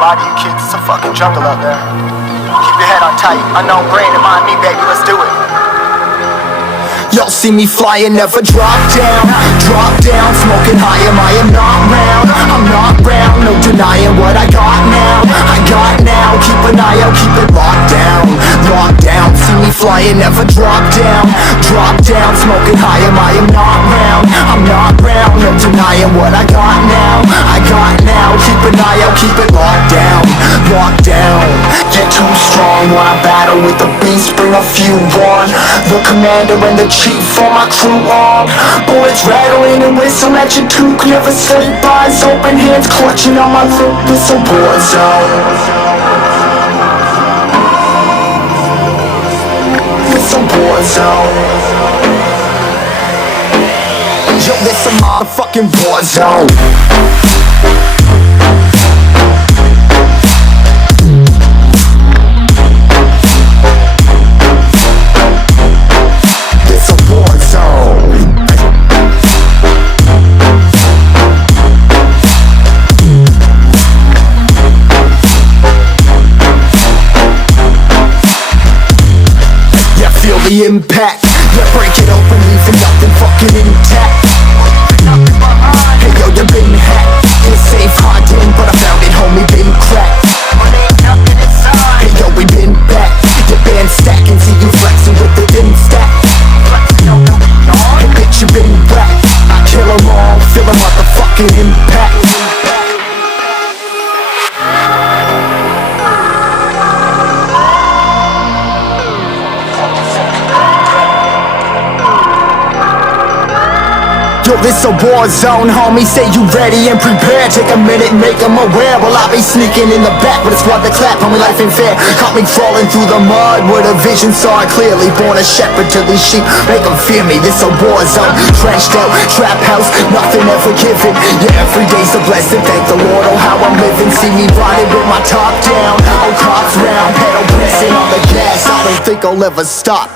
lie to you kids, it's a fucking jungle out there. Keep your head on tight, unknown brain and mind me, baby, let's do it. Y'all see me flying, never drop down, smoking high, I am not round, I'm not round, no denying what I got now, keep an eye out, keep it locked down, see me flying, never drop down, smoking high, I am not round, I'm not round, no denying what I got now, keep an eye out, keep it locked down, get too strong when I battle with the beast, bring a few on, the commander and the chief for my crew on. Bullets rattling and whistle at your toque. Never sleep, eyes open, hands clutching on my loop. It's a war zone. It's a war zone. Yo, this a motherfucking war zone. The impact, yeah, break it open, leaving nothing fucking intact. Hey yo, you been hacked, in a safe hiding, but I found it, homie, been cracked. Hey yo, we been back, your band stacking, see you flexing with the dim stack. Hey bitch, you been whacked, I kill 'em all, feel a motherfucking impact. Yo, this a war zone, homie, say you ready and prepared. Take a minute, make them aware. Well, I be sneaking in the back, but it's what the clap, homie, life ain't fair. Caught me crawling through the mud with a vision, saw it clearly. Born a shepherd to these sheep, make them fear me. This a war zone, trenched out, trap house, nothing ever given. Yeah, every day's a blessing, thank the Lord, oh how I'm living. See me riding with my top down, oh cops round, pedal pressing on the gas. I don't think I'll ever stop.